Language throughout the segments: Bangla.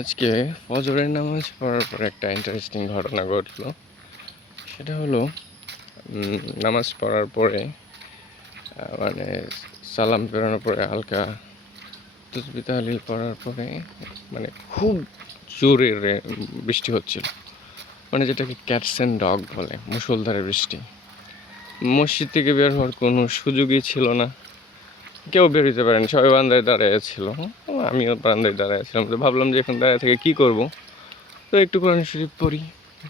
আজকে ফজরের নামাজ পড়ার পর একটা ইন্টারেস্টিং ঘটনা ঘটলো। সেটা হলো নামাজ পড়ার পরে মানে সালাম ফেরানোর পরে হালকা তাসবিহ তাহলিল পড়ার পরে মানে খুব জোরে বৃষ্টি হচ্ছিল, মানে যেটাকে ক্যাটস অ্যান্ড ডগ বলে, মুষলধারে বৃষ্টি। মসজিদ থেকে বের হওয়ার কোনো সুযোগই ছিল না, কেউ বের হতে পারেনি, সবাই বারান্দায় দাঁড়িয়ে ছিল। আমিও বারান্দায় দাঁড়িয়ে ছিলাম, তো ভাবলাম যে এখন দাঁড়িয়ে থেকে কী করবো, তো একটু কোরআন শরীফ পড়ি।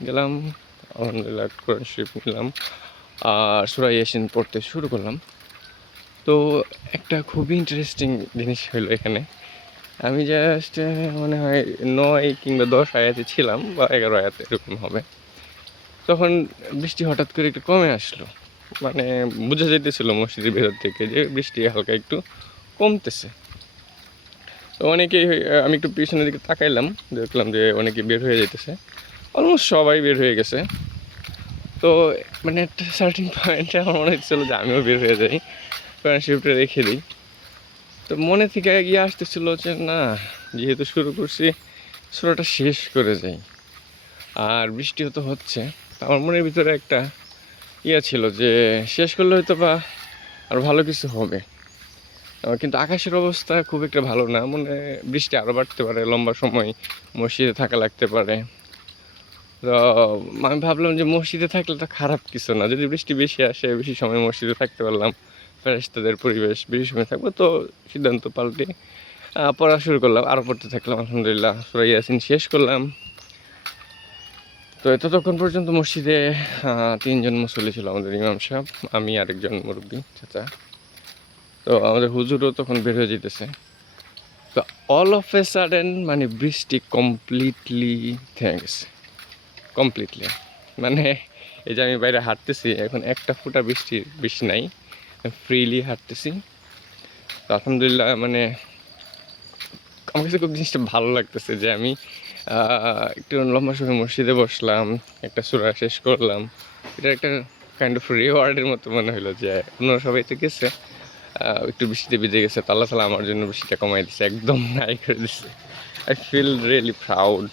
গেলাম, আলহামদুলিল্লাহ কোরআন শরীফ নিলাম আর সূরা ইয়াসিন পড়তে শুরু করলাম। তো একটা খুবই ইন্টারেস্টিং জিনিস হলো এখানে। আমি জাস্ট মনে হয় 9 কিংবা 10 আয়াতে ছিলাম, বা 11 আয়াতে এরকম হবে। তখন বৃষ্টি হঠাৎ করে একটু কমে আসলো, মানে বোঝা যেতেছিল মসজিদের ভেতর থেকে যে বৃষ্টি হালকা একটু কমতেছে। তো অনেকেই, আমি একটু পিছনের দিকে তাকাইলাম, দেখলাম যে অনেকে বের হয়ে যেতেছে, অলমোস্ট সবাই বের হয়ে গেছে। তো মানে একটা সার্টিন পয়েন্টে আমার মনে হচ্ছিলো যে আমিও বের হয়ে যাই, কারণ শিফটে রেখে দিই। তো মনে থেকে গিয়ে আসতেছিল যে না, যেহেতু শুরু করছি সূরাটা শেষ করে যাই। আর বৃষ্টিও তো হচ্ছে, আমার মনের ভিতরে একটা ছিল যে শেষ করলে হয়তো বা আর ভালো কিছু হবে। কিন্তু আকাশের অবস্থা খুব একটা ভালো না, মনে বৃষ্টি আরও বাড়তে পারে, লম্বা সময় মসজিদে থাকা লাগতে পারে। তো আমি ভাবলাম যে মসজিদে থাকলে তো খারাপ কিছু না, যদি বৃষ্টি বেশি আসে, বেশি সময় মসজিদে থাকতে পারলাম, ফেরেশতাদের পরিবেশ, বেশি সময় থাকবো। তো সিদ্ধান্ত পাল্টে পড়া শুরু করলাম, আরও পড়তে থাকলাম। আলহামদুলিল্লাহ সূরা ইয়াসিন শেষ করলাম। তো ততক্ষণ পর্যন্ত মসজিদে 3জন মুসল্লি ছিল, আমাদের ইমাম সাহেব, আমি আরেকজন মুরব্বী চাচা। তো আমাদের হুজুরও তখন বের হয়ে যেতেছে। তো অল অফ এ সাডেন মানে বৃষ্টি কমপ্লিটলি থেমে গেছে, কমপ্লিটলি। মানে এই যে আমি বাইরে হাঁটতেছি এখন, একটা ফোঁটা বৃষ্টি নাই, ফ্রিলি হাঁটতেছি। তো আলহামদুলিল্লাহ, মানে আমার কাছে খুব জিনিসটা ভালো লাগতেছে যে আমি একটু লম্বা সময় মসজিদে বসলাম, একটা সূরা শেষ করলাম। এটা একটা কাইন্ড অফ রিওয়ার্ডের মতো মনে হলো, যে অন্য সবাই তো গেছে, একটু বৃষ্টিতে ভিজে গেছে, তো আল্লাহ তাআলা আমার জন্য বৃষ্টিটা কমাই দিচ্ছে, একদম নাই করে দিচ্ছে। I feel really proud.